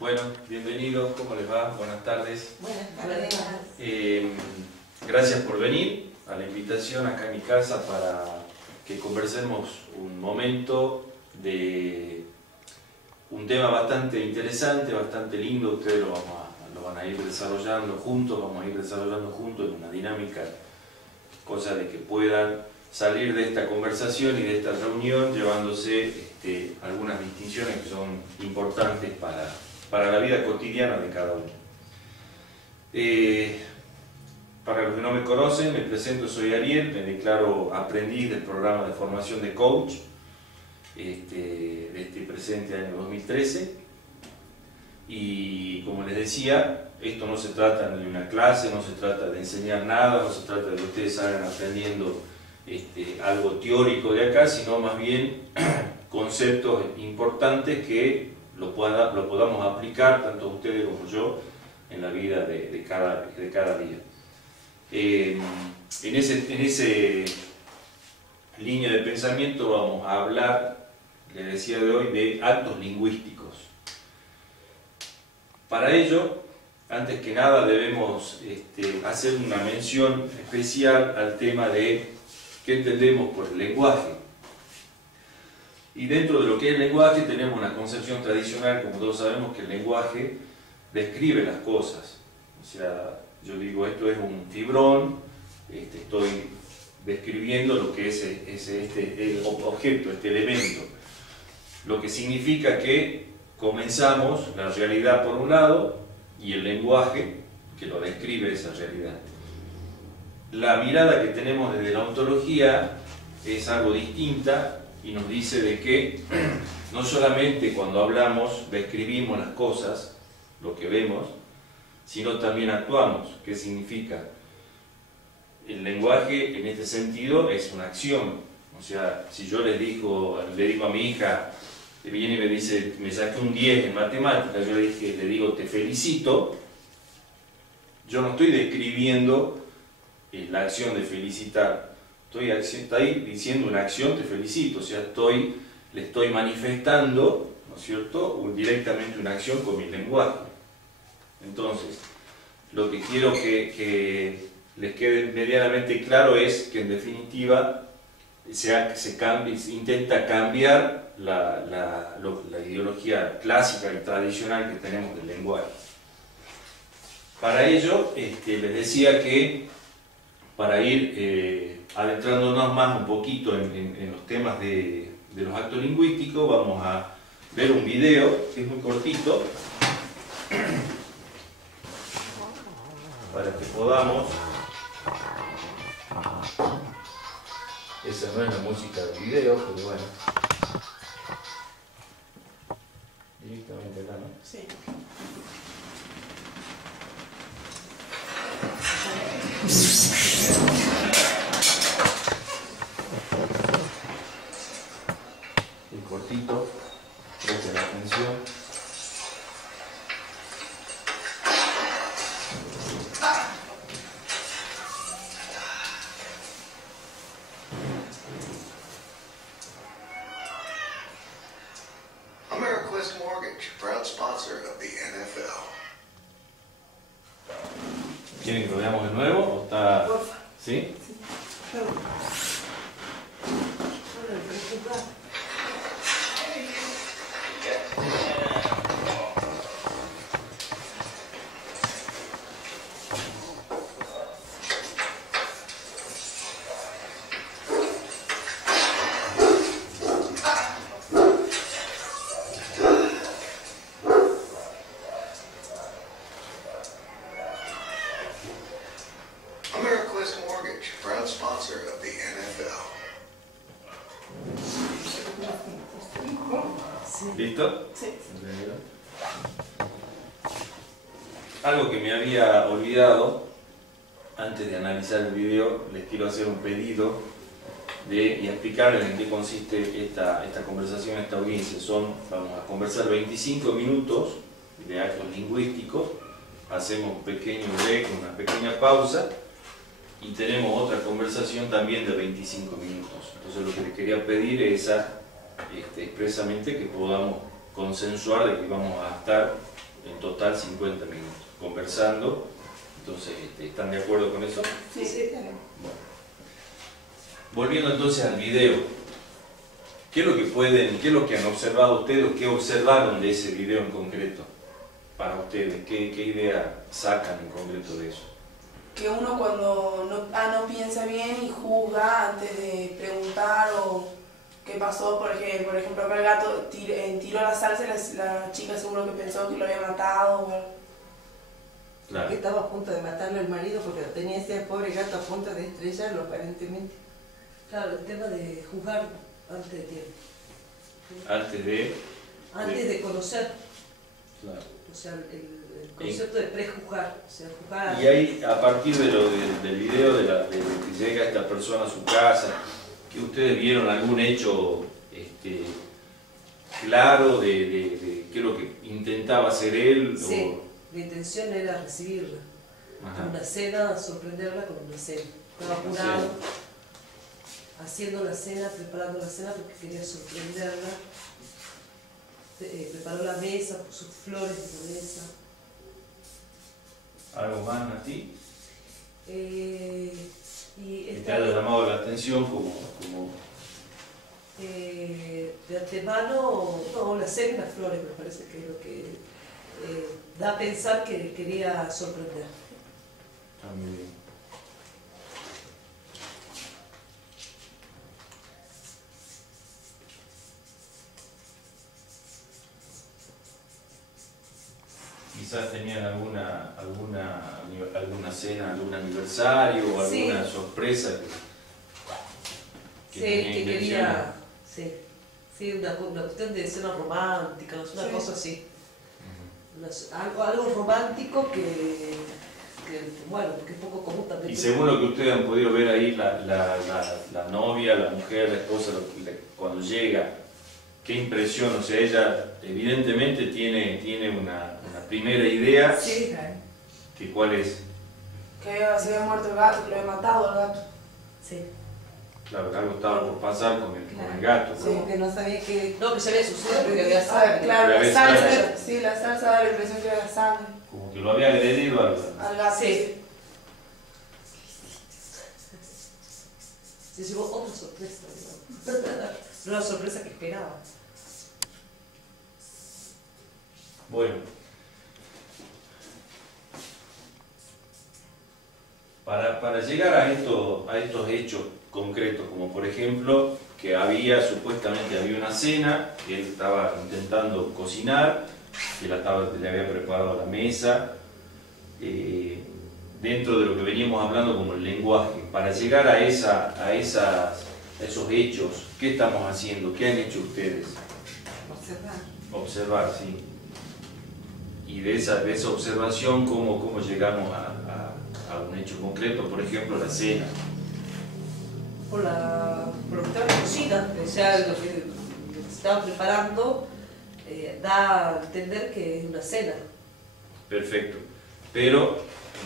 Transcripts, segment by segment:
Bueno, bienvenidos, ¿cómo les va? Buenas tardes. Buenas tardes. Gracias por venir a la invitación acá en mi casa para que conversemos un momento de un tema bastante interesante, bastante lindo. Ustedes lo van a ir desarrollando juntos, vamos a ir desarrollando juntos en una dinámica, cosa de que puedan salir de esta conversación y de esta reunión llevándose algunas distinciones que son importantes para la vida cotidiana de cada uno. Para los que no me conocen, me presento, soy Ariel, me declaro aprendiz del programa de formación de coach de este presente año 2013. Y como les decía, esto no se trata de una clase, no se trata de enseñar nada, no se trata de que ustedes salgan aprendiendo algo teórico de acá, sino más bien conceptos importantes que lo podamos aplicar tanto ustedes como yo en la vida de cada día. En ese línea de pensamiento vamos a hablar, les decía de hoy, de actos lingüísticos. Para ello, antes que nada debemos hacer una mención especial al tema de qué entendemos por el lenguaje. Y dentro de lo que es el lenguaje tenemos una concepción tradicional, como todos sabemos, que el lenguaje describe las cosas. O sea, yo digo, esto es un fibrón, estoy describiendo lo que es el objeto, este elemento. Lo que significa que comenzamos la realidad por un lado y el lenguaje que lo describe esa realidad. La mirada que tenemos desde la ontología es algo distinta y nos dice de que no solamente cuando hablamos describimos las cosas, lo que vemos, sino también actuamos. ¿Qué significa? El lenguaje en este sentido es una acción. O sea, si yo le digo a mi hija, que viene y me dice, me saqué un 10 en matemáticas, yo le digo, te felicito, yo no estoy describiendo la acción de felicitar, estoy diciendo una acción, te felicito, o sea, le estoy manifestando, ¿no es cierto?, directamente una acción con mi lenguaje. Entonces, lo que quiero que les quede medianamente claro es que en definitiva se intenta cambiar la ideología clásica y tradicional que tenemos del lenguaje. Para ello, les decía que para ir adentrándonos más un poquito en los temas de los actos lingüísticos, vamos a ver un video que es muy cortito para que podamos. Esa no es la música del video, pero bueno, directamente acá, ¿no? Sí. El cortito, presten atención. Ameriquest Mortgage, proud sponsor of the NFL. ¿Quieren que lo veamos de nuevo? ¿O está...? Porfa. ¿Sí? Sí. Solo el preocupado. Ameriquest Mortgage, proud sponsor of the NFL. ¿Listo? Sí. Algo que me había olvidado antes de analizar el video, les quiero hacer un pedido y explicarles en qué consiste esta conversación, esta audiencia. Vamos a conversar 25 minutos de actos lingüísticos, hacemos un pequeño break, una pequeña pausa y tenemos otra conversación también de 25 minutos. Entonces lo que les quería pedir es expresamente que podamos consensuar de que vamos a estar en total 50 minutos, conversando. Entonces, ¿están de acuerdo con eso? Sí, sí, está bien. Bueno. Volviendo entonces al video, ¿qué es lo que han observado ustedes o qué observaron de ese video en concreto para ustedes? ¿Qué idea sacan en concreto de eso? Que uno cuando no piensa bien y juzga antes de preguntar o qué pasó, porque por ejemplo acá el gato tiró la salsa y la chica seguro que pensó que lo había matado o algo. Claro. Que estaba a punto de matarle al marido porque tenía ese pobre gato a punto de estrellarlo aparentemente. Claro, el tema de juzgar antes de tiempo. Antes de conocer. Claro. O sea, el concepto de prejuzgar. O sea, juzgar. Y ahí, a partir del video de que llega esta persona a su casa, que ustedes vieron algún hecho claro de qué es lo que intentaba hacer él. Sí, la intención era recibirla. Ajá. Una cena, sorprenderla con una cena. Estaba apurado, haciendo la cena, preparando la cena porque quería sorprenderla. Preparó la mesa, puso flores en la mesa. ¿Algo más a ti? Y Que te haya llamado la atención como de antemano, no, la cena y las flores me parece que es lo que da a pensar que quería sorprender. Ah, muy bien. Quizás tenían alguna cena, algún aniversario o alguna sorpresa Sí, tenía que intención. quería, sí, una cuestión de escena romántica, una Sí. cosa así. Algo romántico que, bueno, que es poco común también. Y según lo que ustedes han podido ver ahí, la novia, la mujer, la esposa, cuando llega, qué impresión, o sea, ella evidentemente tiene una primera idea, Sí, que cuál es, que se había muerto el gato, que lo había matado el gato. Sí. claro, que algo estaba por pasar con el gato. Sí. Como que no sabía que... No, que se había sucedido porque había Ah, sangre. claro, Pero la había salsa, sangre. sí, la salsa da la impresión que era sangre Como que lo había agredido al gato. Sí. Se llevó otra sorpresa, digamos. No la sorpresa que esperaba. Bueno, para llegar a estos hechos concretos, como por ejemplo que supuestamente había una cena, que él estaba intentando cocinar, que le había preparado la mesa, dentro de lo que veníamos hablando como el lenguaje, para llegar a esos hechos, ¿qué estamos haciendo? ¿Qué han hecho ustedes? Observar. Observar, sí. Y de esa observación, ¿cómo llegamos a un hecho concreto? Por ejemplo, la cena. Por lo que estaba en la cocina, o sea, lo que se estaba preparando da a entender que es una cena. Perfecto. Pero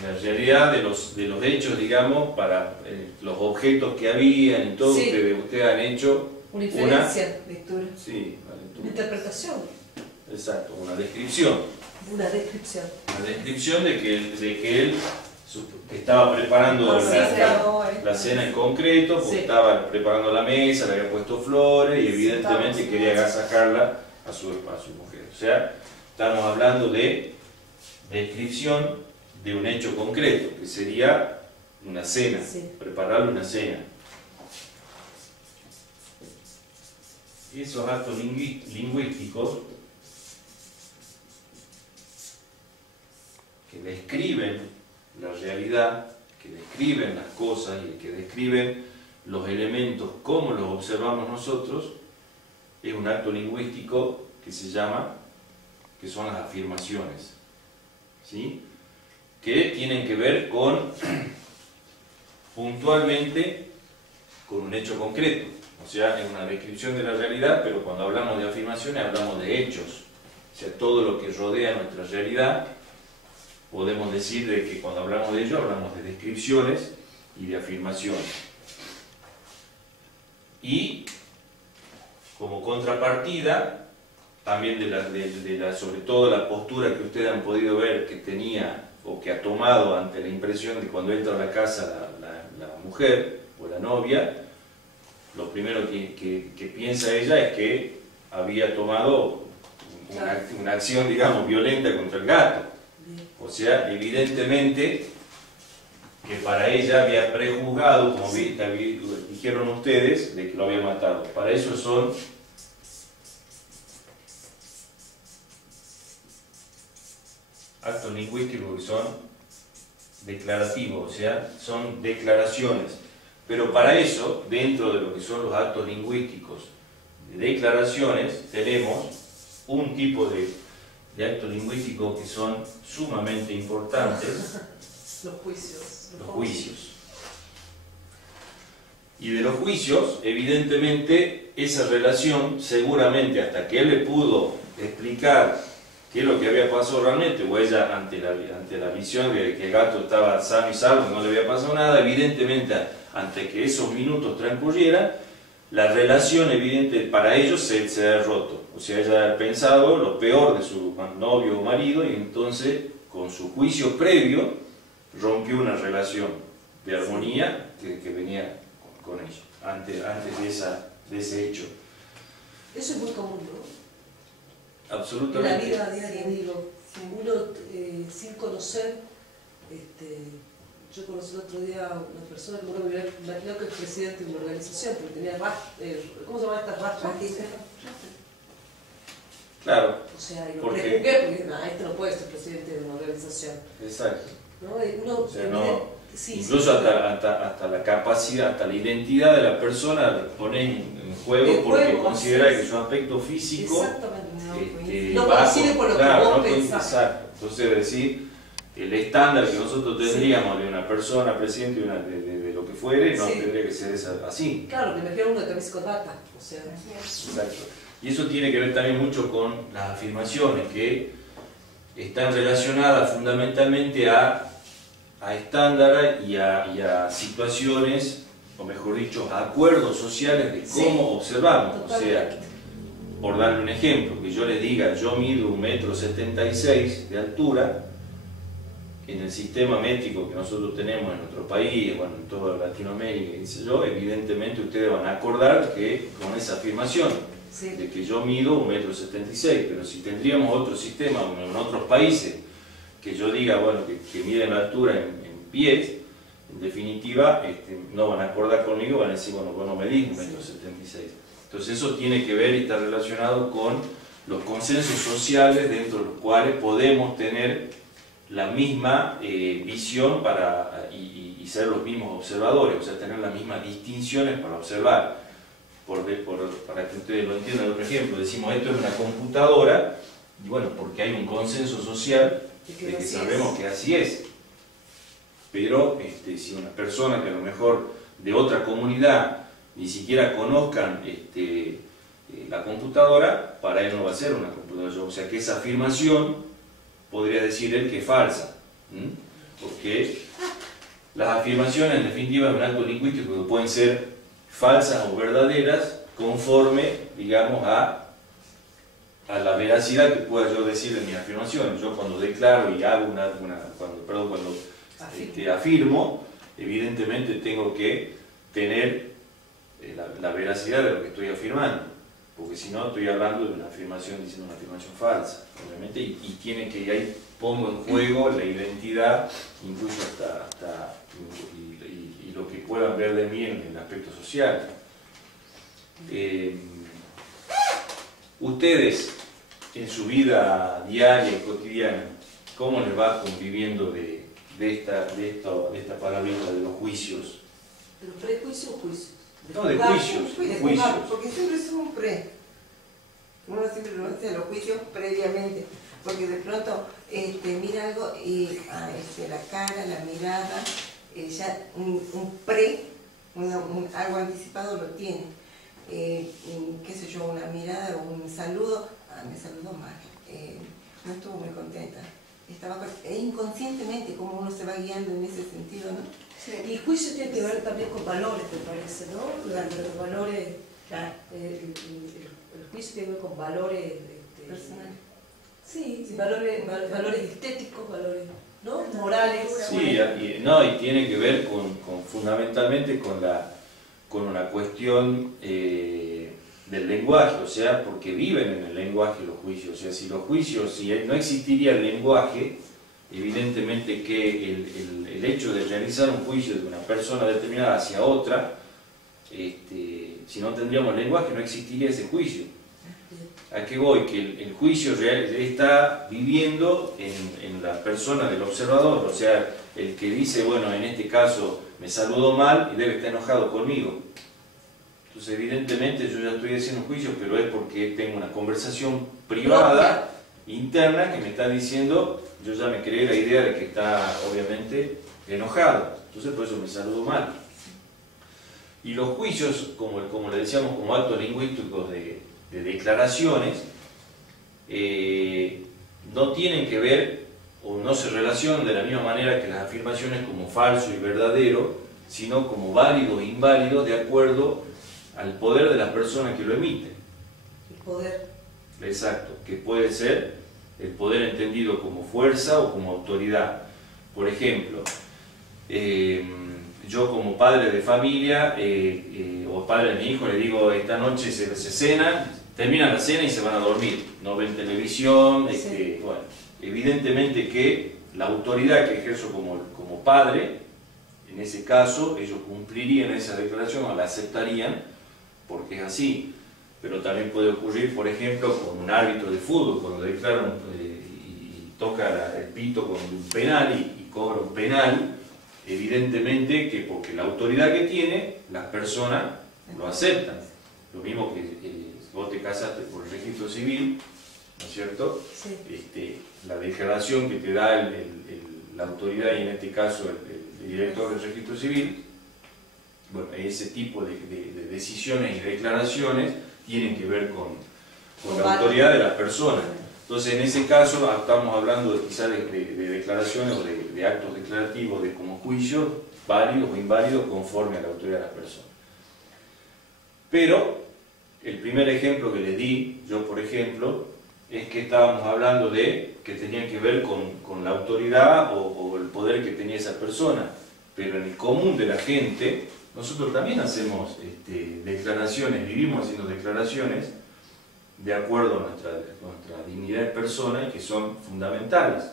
en la realidad de los hechos, digamos, para los objetos que habían y todo, Sí. ustedes han hecho Una inferencia, Lectura. sí, una interpretación, exacto, una descripción. una descripción. Una descripción de que él estaba preparando la cena en concreto, porque Sí. estaba preparando la mesa, le había puesto flores y evidentemente Sí, quería agasajarla a su mujer. O sea, estamos hablando de descripción de un hecho concreto, que sería una cena, Sí. prepararle una cena. Y esos actos lingüísticos que describen la realidad, que describen las cosas y que describen los elementos como los observamos nosotros, es un acto lingüístico que son las afirmaciones, ¿sí? Que tienen que ver puntualmente con un hecho concreto, o sea, es una descripción de la realidad, pero cuando hablamos de afirmaciones hablamos de hechos, o sea, todo lo que rodea nuestra realidad. Podemos decir de que cuando hablamos de ello hablamos de descripciones y de afirmaciones. Y como contrapartida también sobre todo la postura que ustedes han podido ver que tenía o que ha tomado ante la impresión de cuando entra a la casa la mujer o la novia, lo primero que piensa ella es que había tomado una acción, digamos, violenta contra el gato. O sea, evidentemente que para ella había prejuzgado, como dijeron ustedes, de que lo había matado. Para eso son actos lingüísticos que son declarativos, o sea, son declaraciones. Pero para eso, dentro de lo que son los actos lingüísticos de declaraciones, tenemos un tipo de actos lingüísticos que son sumamente importantes. Los juicios. Los juicios. Y de los juicios, evidentemente, esa relación, seguramente hasta que él le pudo explicar qué es lo que había pasado realmente, o ella ante la visión de que el gato estaba sano y salvo, no le había pasado nada, evidentemente, ante que esos minutos transcurrieran, la relación evidente para ellos se ha roto. O sea, ella ha pensado lo peor de su novio o marido y entonces, con su juicio previo, rompió una relación de armonía que venía con ellos, antes de ese hecho. Eso es muy común, ¿no? Absolutamente. En la vida diaria, digo, uno sin conocer, yo conocí el otro día a una persona que me imaginó que es presidente de una organización, porque tenía ¿cómo se llama esta racha? Claro. O sea, y lo porque prejuzgué porque este no puede ser presidente de una organización. Exacto. ¿No? Y uno, O sea, no, sí, incluso hasta la capacidad, hasta la identidad de la persona la pone en juego porque considera que su aspecto físico no coincide con lo que vos pensás. Exacto. Entonces, decir, el estándar que nosotros tendríamos de una persona presidente de lo que fuere, no tendría que ser así. Claro, me refiero a uno de camisa y corbata. O sea, exacto. Y eso tiene que ver también mucho con las afirmaciones que están relacionadas fundamentalmente a estándares y a situaciones, o mejor dicho, a acuerdos sociales de cómo observamos. O sea, por darle un ejemplo, que yo les diga, yo mido 1,76 m de altura, en el sistema métrico que nosotros tenemos en nuestro país, bueno, en toda Latinoamérica, dice yo, evidentemente ustedes van a acordar que con esa afirmación, de que yo mido 1,76 m, pero si tendríamos otro sistema en otros países, que yo diga, bueno, que miden la altura en pies, en definitiva, no van a acordar conmigo, van a decir, bueno, vos no medís 1,76 m. Entonces eso tiene que ver y está relacionado con los consensos sociales dentro de los cuales podemos tener la misma visión y ser los mismos observadores, o sea, tener las mismas distinciones para observar. Para que ustedes lo entiendan, por ejemplo, decimos esto es una computadora, y bueno, porque hay un consenso social de que sabemos que así es. Pero si una persona que a lo mejor de otra comunidad ni siquiera conozcan la computadora, para él no va a ser una computadora. O sea que esa afirmación podría decir él que es falsa. Porque las afirmaciones en definitiva es un acto lingüístico que pueden ser falsas o verdaderas conforme, digamos, a la veracidad que pueda yo decir de mis afirmaciones. Yo cuando declaro y hago cuando afirmo, evidentemente tengo que tener la veracidad de lo que estoy afirmando, porque si no estoy hablando de una afirmación diciendo una afirmación falsa, obviamente, y tiene que ahí pongo en juego la identidad, incluso hasta y lo que puedan ver de mí en el aspecto social. Ustedes en su vida diaria y cotidiana, ¿cómo les va conviviendo de esta palabrita de los juicios? ¿De los prejuicios o juicios? No, de juicios. Porque siempre es un pre. Uno siempre lo hace a los juicios previamente. Porque de pronto mira algo y la cara, la mirada, ya un pre, algo anticipado lo tiene. Qué sé yo, una mirada o un saludo, me saludó mal, no estuvo muy contenta. Inconscientemente como uno se va guiando en ese sentido, ¿no? Sí. Y el juicio tiene que ver también con valores, me parece, ¿no? Los valores, claro. El juicio tiene que ver con valores Personal. Sí, valores estéticos, valores, ¿no? Morales. Sí, y tiene que ver fundamentalmente con una cuestión del lenguaje, o sea, porque viven en el lenguaje los juicios. O sea, si no existiría el lenguaje, evidentemente que el hecho de realizar un juicio de una persona determinada hacia otra, si no tendríamos lenguaje no existiría ese juicio. ¿A qué voy? Que el juicio real está viviendo en la persona del observador, o sea, el que dice, bueno, en este caso me saludó mal y debe estar enojado conmigo. Entonces, evidentemente yo ya estoy haciendo un juicio, pero es porque tengo una conversación privada, interna, que me está diciendo, yo ya me creé la idea de que está, obviamente, enojado. Entonces, por eso me saludo mal. Y los juicios, como le decíamos, como actos lingüísticos de declaraciones, no tienen que ver o no se relacionan de la misma manera que las afirmaciones como falso y verdadero, sino como válido e inválido de acuerdo al poder de la persona que lo emite. El poder. Exacto, que puede ser el poder entendido como fuerza o como autoridad. Por ejemplo, yo como padre de familia o padre de mi hijo le digo, esta noche se cena, terminan la cena y se van a dormir, no ven televisión, Sí. bueno, evidentemente que la autoridad que ejerzo como padre, en ese caso ellos cumplirían esa declaración o la aceptarían porque es así. Pero también puede ocurrir, por ejemplo, con un árbitro de fútbol, cuando declaran y toca el pito con un penal y cobra un penal, evidentemente que porque la autoridad que tiene, las personas lo aceptan. Lo mismo que vos te casaste por el registro civil, ¿no es cierto? Sí. La declaración que te da la autoridad, y en este caso el director del registro civil, bueno, ese tipo de decisiones y declaraciones tienen que ver con la autoridad de la persona. Entonces, en ese caso, estamos hablando quizás de declaraciones o de actos declarativos como juicios válidos o inválidos conforme a la autoridad de la persona. Pero, el primer ejemplo que les di, yo por ejemplo, es que estábamos hablando de que tenían que ver con la autoridad o el poder que tenía esa persona. Pero en el común de la gente, nosotros también hacemos declaraciones, vivimos haciendo declaraciones de acuerdo a nuestra dignidad de persona y que son fundamentales.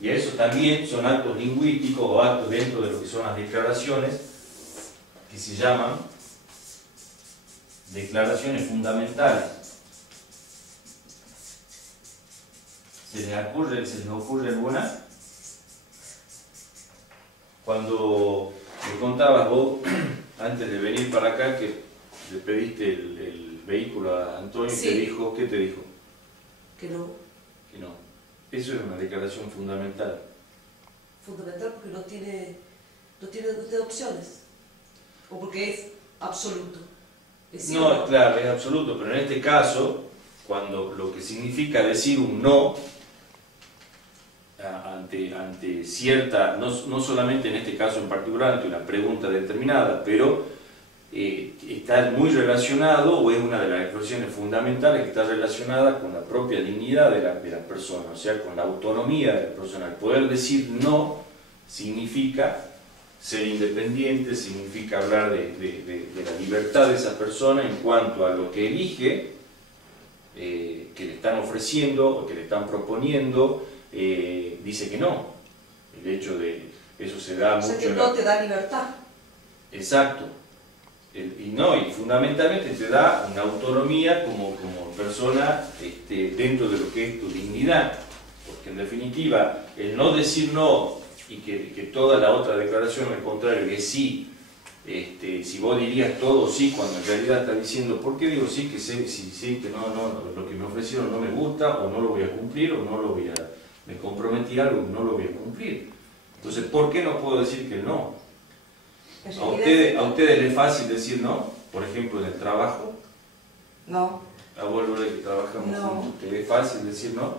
Y eso también son actos lingüísticos o actos dentro de lo que son las declaraciones que se llaman declaraciones fundamentales. ¿Se les ocurre alguna? Cuando me contabas vos, antes de venir para acá, que le pediste el vehículo a Antonio, Sí. ¿qué te dijo? Que no. Que no. Eso es una declaración fundamental. Fundamental porque no tiene opciones. O porque es absoluto. ¿Es sí o No, claro, es absoluto, pero en este caso, cuando lo que significa decir un no ante cierta, no solamente en este caso en particular, ante una pregunta determinada, pero está muy relacionado, o es una de las expresiones fundamentales que está relacionada con la propia dignidad de la persona, o sea, con la autonomía de la persona. El poder decir no significa ser independiente, significa hablar de la libertad de esa persona en cuanto a lo que elige, que le están ofreciendo o que le están proponiendo, dice que no. El hecho de eso se da mucho. sea que no te da libertad. Exacto. Y fundamentalmente te da una autonomía como persona dentro de lo que es tu dignidad. Porque en definitiva, el no decir no y que toda la otra declaración, al contrario, que sí, si vos dirías todo sí, cuando en realidad estás diciendo, ¿por qué digo sí? Que sí, que no, lo que me ofrecieron no me gusta, o no lo voy a cumplir, o no lo voy a, me comprometí a algo y no lo voy a cumplir. Entonces, ¿por qué no puedo decir que no? ¿A ustedes les es fácil decir no? Por ejemplo, en el trabajo. No. A vos, que trabajamos No. juntos, ¿te es fácil decir no?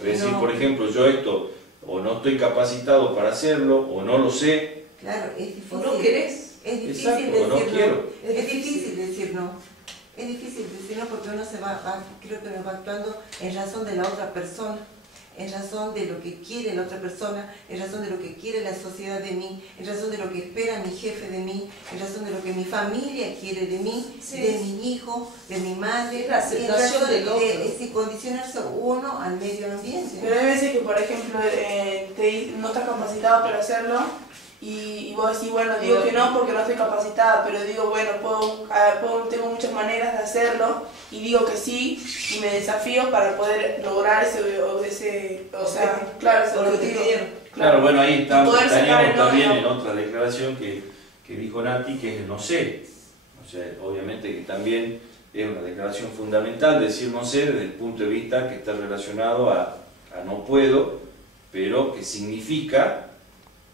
O decir, No. por ejemplo, yo esto, o no estoy capacitado para hacerlo, o no lo sé. Claro, es difícil. ¿O no querés? Es difícil Exacto, o no decir quiero. Es difícil decir no. Es difícil decirlo porque uno creo que uno va actuando en razón de la otra persona, en razón de lo que quiere la otra persona, en razón de lo que quiere la sociedad de mí, en razón de lo que espera mi jefe de mí, en razón de lo que mi familia quiere de mí, Sí. de mi hijo, de mi madre, La aceptación del otro. de condicionarse uno al medio ambiente. Pero hay veces que, por ejemplo, no estás capacitado para hacerlo y vos decís, bueno, digo que no porque no estoy capacitada, pero digo, bueno, tengo muchas maneras de hacerlo y digo que sí y me desafío para poder lograr ese objetivo. Claro, bueno, ahí Poder sacar estaríamos el no, también no. en otra declaración que dijo Nati, que es el no sé. O sea, obviamente que también es una declaración fundamental decir no sé desde el punto de vista que está relacionado a no puedo, pero que significa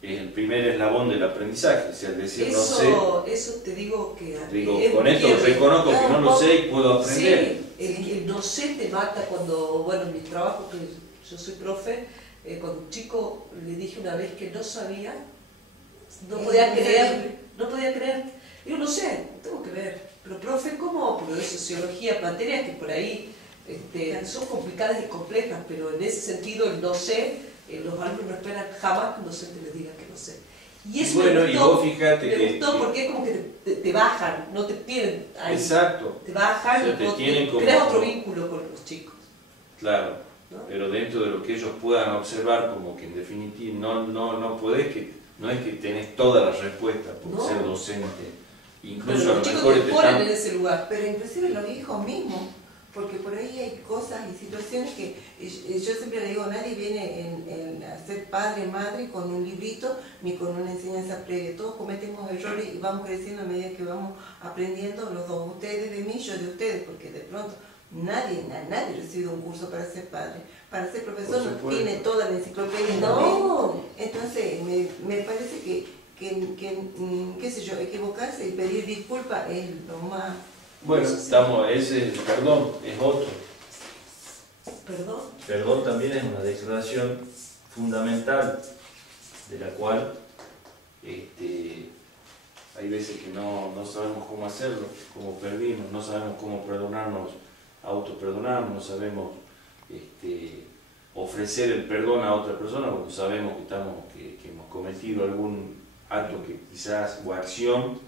el primer eslabón del aprendizaje, o sea, el decir no sé. Eso te digo que... Digo, con esto reconozco que no lo sé y puedo aprender. Sí, el no sé te mata cuando, bueno, en mi trabajo, que yo soy profe, cuando un chico le dije una vez que no sabía, no podía creer. Digo, no sé, tengo que ver. Pero profe, ¿cómo? Pero de sociología, materias que por ahí son complicadas y complejas, pero en ese sentido el no sé, los alumnos no esperan jamás que un docente les diga que no sé. Y eso bueno, me gustó, y vos fíjate me gustó porque es como que te bajan, no te tienen ahí. Exacto. Te bajan, O sea, te y tienen como- creas otro vínculo con los chicos. Claro, ¿no? pero dentro de lo que ellos puedan observar, como que en definitiva no podés no es que tenés todas las respuestas por No. ser docente. Pero Incluso a lo los chicos mejor te ponen en ese lugar. Pero inclusive los hijos mismos, porque por ahí hay cosas y situaciones que yo siempre le digo, nadie viene a ser padre, madre con un librito ni con una enseñanza previa. Todos cometemos errores y vamos creciendo a medida que vamos aprendiendo, los dos, ustedes de mí, yo de ustedes, porque de pronto nadie recibe un curso para ser padre. Para ser profesor Por no supuesto. tiene toda la enciclopedia. No. Entonces me parece que qué sé yo, equivocarse y pedir disculpas es lo más... Bueno, ese perdón es otro. Perdón. Perdón también es una declaración fundamental de la cual hay veces que no sabemos cómo hacerlo, cómo perdimos, no sabemos cómo perdonarnos, autoperdonarnos, no sabemos ofrecer el perdón a otra persona cuando sabemos que hemos cometido algún acto que quizás o acción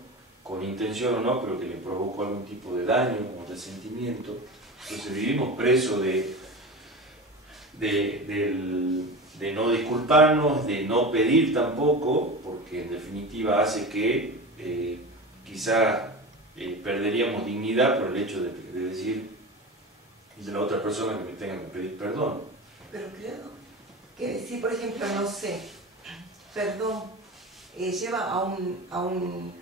con intención o no, pero que le provocó algún tipo de daño o resentimiento. Entonces vivimos presos de no disculparnos, de no pedir tampoco, porque en definitiva hace que quizá perderíamos dignidad por el hecho de decir de la otra persona que me tenga que pedir perdón. Pero creo que si, por ejemplo, no sé, perdón, lleva a un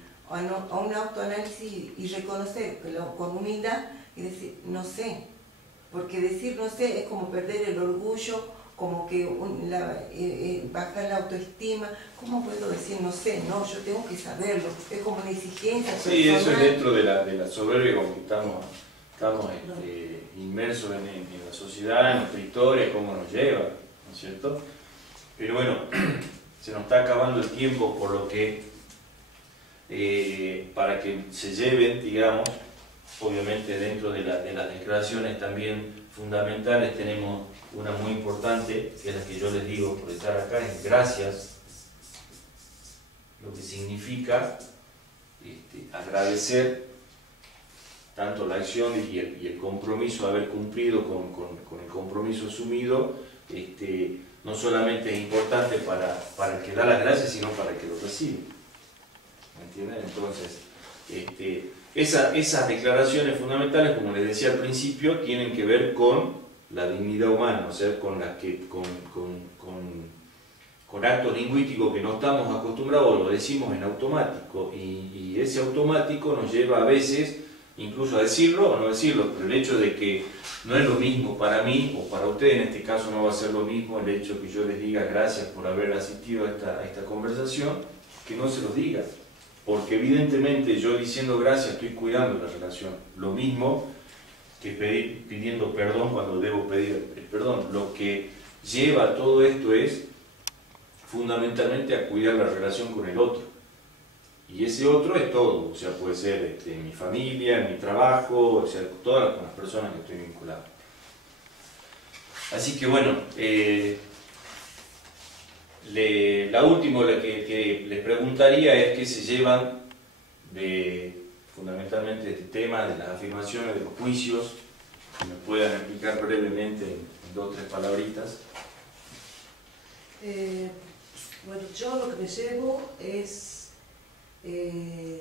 autoanálisis y reconocerlo con humildad y decir, no sé. Porque decir no sé es como perder el orgullo, como que bajar la autoestima. ¿Cómo puedo decir no sé? No, yo tengo que saberlo. Es como una exigencia personal. Sí, eso es dentro de la soberbia con que estamos inmersos en la sociedad, en nuestra historia, cómo nos lleva, ¿no es cierto? Pero bueno, se nos está acabando el tiempo, por lo que para que se lleven, digamos, obviamente dentro de las declaraciones también fundamentales tenemos una muy importante, que es la que yo les digo por estar acá, es gracias, lo que significa agradecer tanto la acción y el compromiso, haber cumplido con el compromiso asumido, no solamente es importante para el que da las gracias, sino para el que lo recibe. ¿Me entienden? Entonces, esas declaraciones fundamentales, como les decía al principio, tienen que ver con la dignidad humana, o sea, con actos lingüísticos que no estamos acostumbrados, lo decimos en automático, y ese automático nos lleva a veces incluso a decirlo o no decirlo, pero el hecho de que no es lo mismo para mí o para usted, en este caso no va a ser lo mismo el hecho que yo les diga gracias por haber asistido a esta conversación, que no se los diga, porque evidentemente yo diciendo gracias estoy cuidando la relación, lo mismo que pidiendo perdón cuando debo pedir el perdón. Lo que lleva a todo esto es fundamentalmente a cuidar la relación con el otro. Y ese otro es todo, o sea, puede ser mi familia, mi trabajo, o sea, todas las personas que estoy vinculado. Así que bueno, la última que les preguntaría es qué se llevan fundamentalmente de este tema, de las afirmaciones, de los juicios, que me puedan explicar brevemente en 2 o 3 palabritas. Bueno, yo lo que me llevo es me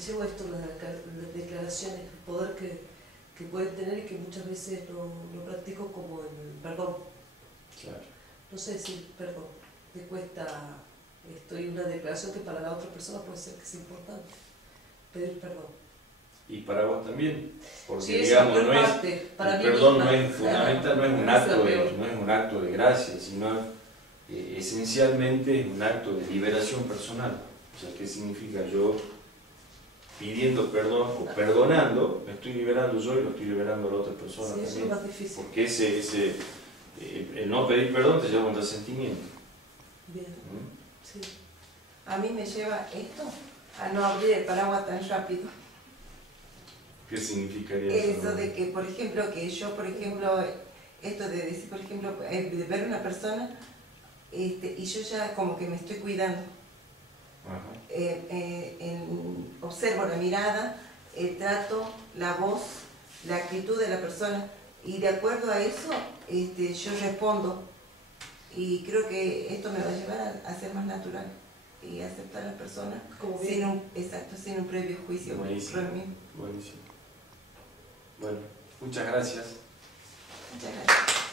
llevo esto, las declaraciones, el poder que pueden tener y que muchas veces no practico, como el perdón. Claro. No sé decir perdón, me cuesta esto, y una declaración que para la otra persona puede ser que es importante, pedir perdón. Y para vos también, porque Sí, digamos, eso no es, parte, para el mí perdón misma, no es fundamental, claro, no es un es acto lo de, peor. no es un acto de gracia, sino esencialmente es un acto de liberación personal. O sea, ¿qué significa? Yo pidiendo perdón o perdonando, me estoy liberando yo y lo estoy liberando a la otra persona Sí, eso es también. lo más difícil. Porque el no pedir perdón te lleva a un resentimiento. Bien, ¿Mm? sí. A mí me lleva esto a no abrir el paraguas tan rápido. ¿Qué significaría eso? Eso de que, por ejemplo, esto de decir, por ejemplo, de ver a una persona y yo ya como que me estoy cuidando. Ajá. Observo la mirada, el trato, la voz, la actitud de la persona y de acuerdo a eso yo respondo y creo que esto me va a llevar a ser más natural y a aceptar a la persona Como sin bien. un previo juicio. Buenísimo. Por mí. Buenísimo. Bueno, muchas gracias. Muchas gracias.